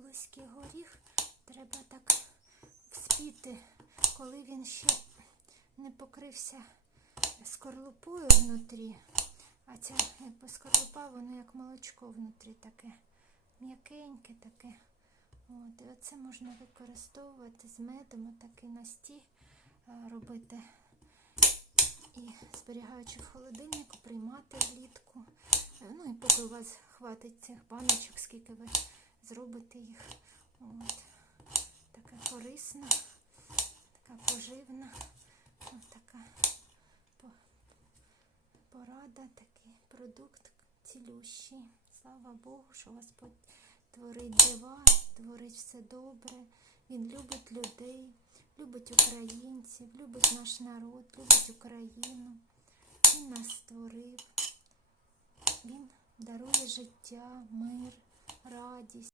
волоський горіх треба так вспіти, коли він ще не покрився скорлупою внутрі. А ця якби скорлупа, воно як молочко внутрі таке. М'якеньке таке. От, і оце можна використовувати з медом, отакий настій е, робити. І зберігаючи в холодильнику, приймати влітку. Е, Ну і поки у вас хватить цих баночок, скільки ви зробите їх. От. Така корисна, така поживна, от така порада, такий продукт цілющий. Слава Богу, що Господь творить дива, творить все добре. Він любить людей, любить українців, любить наш народ, любить Україну. Він нас створив. Він дарує життя, мир, радість.